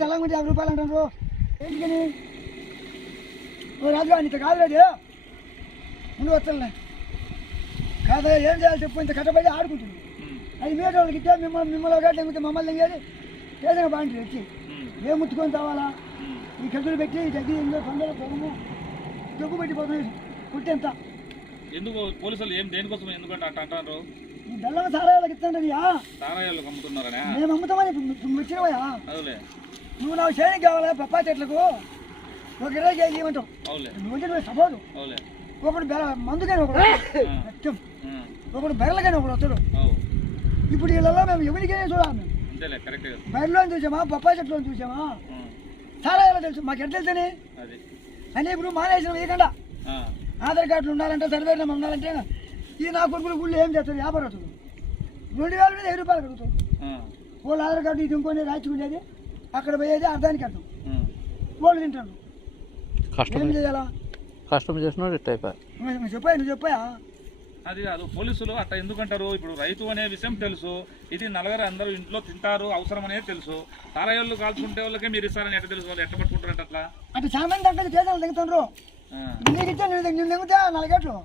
తెలంగాణ 50 రూపాయలు అంటారు ఏంటికని రాజుగా ఇంత కాదు లేదు ముందు వస్తలే కాదా ఏం చేయాలి చెప్పు ఇంత కట్టబడి ఆడుకుంటుంది అది మీద వాళ్ళకి ఇచ్చే మిమ్మల్ని ఒకటి లేకపోతే మమ్మల్ని తెంగేది ఏదైనా బాగుంటుంది వచ్చి ఏం ముట్టుకొని తావాలా ఈ కట్టులు పెట్టి దగ్గర ఇందులో పండుగ పొగము దగ్గు పెట్టిపోతుంది కుట్టేంత ఎందుకు పోలీసులు ఏం దేనికోసం ఎందుకంటే అంటారు బెల్లం సారాయాలకు ఇస్తాను సారాయాలకు అమ్ముతున్నారనే మేము అమ్ముతామని వచ్చినవయా అదే నువ్వు నాకు చేయడానికి కావాలా పప్పా చెట్లకు ఒక 20 కేజీ ఇవ్వటం నువ్వు సపోదు ఒకడు మందుకని ఒకడు సత్యం ఒకడు బెర్రలకని ఒకడు వస్తాడు ఇప్పుడు వీళ్ళలో మేము ఎవరికైనా చూడాలి బెర్రలో చూసామా పప్పా చెట్లో చూసామా సారాయాలో తెలుసు మాకు ఎట్లా తెలుసని అని ఇప్పుడు మానేసిన వేయకుండా ఆధార్ కార్డులు ఉండాలంటే సర్వే నెంబర్ ఉండాలంటే ఈ నా కొడుకులు గుళ్ళు ఏం చేస్తారు వ్యాపారస్తులు 2000 మీద 1000 రూపాయలు కడుగుతారు వాళ్ళు ఆధార్ కార్డు ఇది ఇంకొని రాయించుకునేది అక్కడ పోయేది అర్థానికి అర్థం వాళ్ళు తింటారు ఏం చేయాలా కష్టం చేసిన చెప్పాయి నువ్వు చెప్పాయా అది కాదు పోలీసులు అట్లా ఎందుకంటారు ఇప్పుడు రైతు అనే విషయం తెలుసు ఇది నలుగురు అందరూ ఇంట్లో తింటారు అవసరం అనేది తెలుసు సారాయోళ్ళు కాల్చుకుంటే వాళ్ళకే మీరు ఇస్తారని ఎట్లా తెలుసు వాళ్ళు ఎట్లా పట్టుకుంటారంట అట్లా అంటే చాలా మంది అక్కడ చేతులు దిగుతుండ్రు నీకు ఇచ్చా నేను దిగుతా 4 గంటలు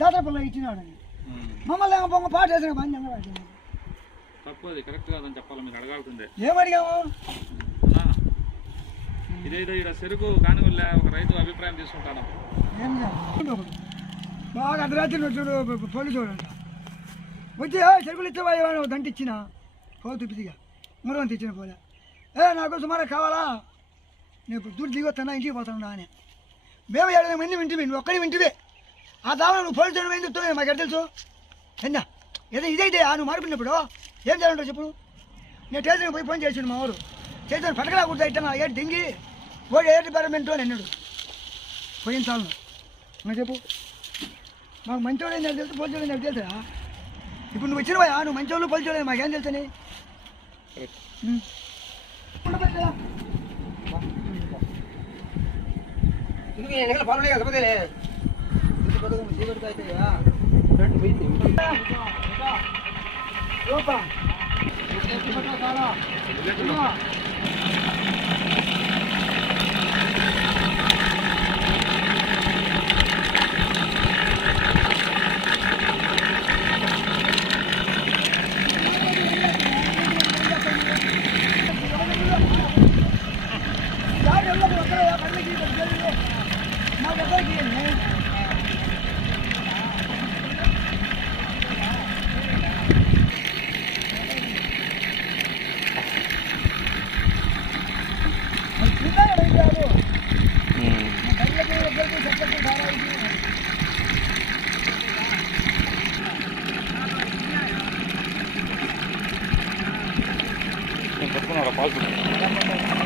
దాదాపు ఇచ్చినాడు మమ్మల్ని పొంగ పాట వేసిన మంది తప్పు అది కరెక్ట్ కాదని చెప్పాలి మీరు అడగాల్సిందే ఏమడిగాము ఇదేదో ఇక్కడ చెరుకు కాని ఒక రైతు అభిప్రాయం తీసుకుంటాను బాగా అర్ధరాత్రి చూడు పోలీసు అంట వచ్చి చెరుకులు ఇచ్చే దంట ఇచ్చిన పోతు పిచ్చిగా మరో తెచ్చిన పోలే నాకు సుమారు కావాలా నేను ఇప్పుడు దూరం దిగొస్తానా ఇంటికి పోతాను అని మేము 7 మంది వింటివి నువ్వు ఒక్కడి వింటివే ఆ దావా నువ్వు పోలీసు ఏం చెప్తావు మాకు ఎట్లా తెలుసు ఎన్నా ఏదో ఇదైతే నువ్వు మారుకున్నప్పుడు ఏం చేయాలంటావు చెప్పు నేను స్టేషన్కి పోయి ఫోన్ చేసాను మా ఊరు స్టేషన్ పట్టకలా కుడతా ఇట్టా ఏడు దింగి ఓడి ఏ డిపార్ట్మెంట్ అని అన్నాడు పోయిన చాలు నాకు చెప్పు మాకు మంచోడు ఏంటంటే తెలుసు పోలీసు నాకు తెలుసా ఇప్పుడు నువ్వు వచ్చినవా నువ్వు మంచోళ్ళు పోలీసు మాకేం తెలుసని పట్టుకున్నారా పాల్గొన్నారు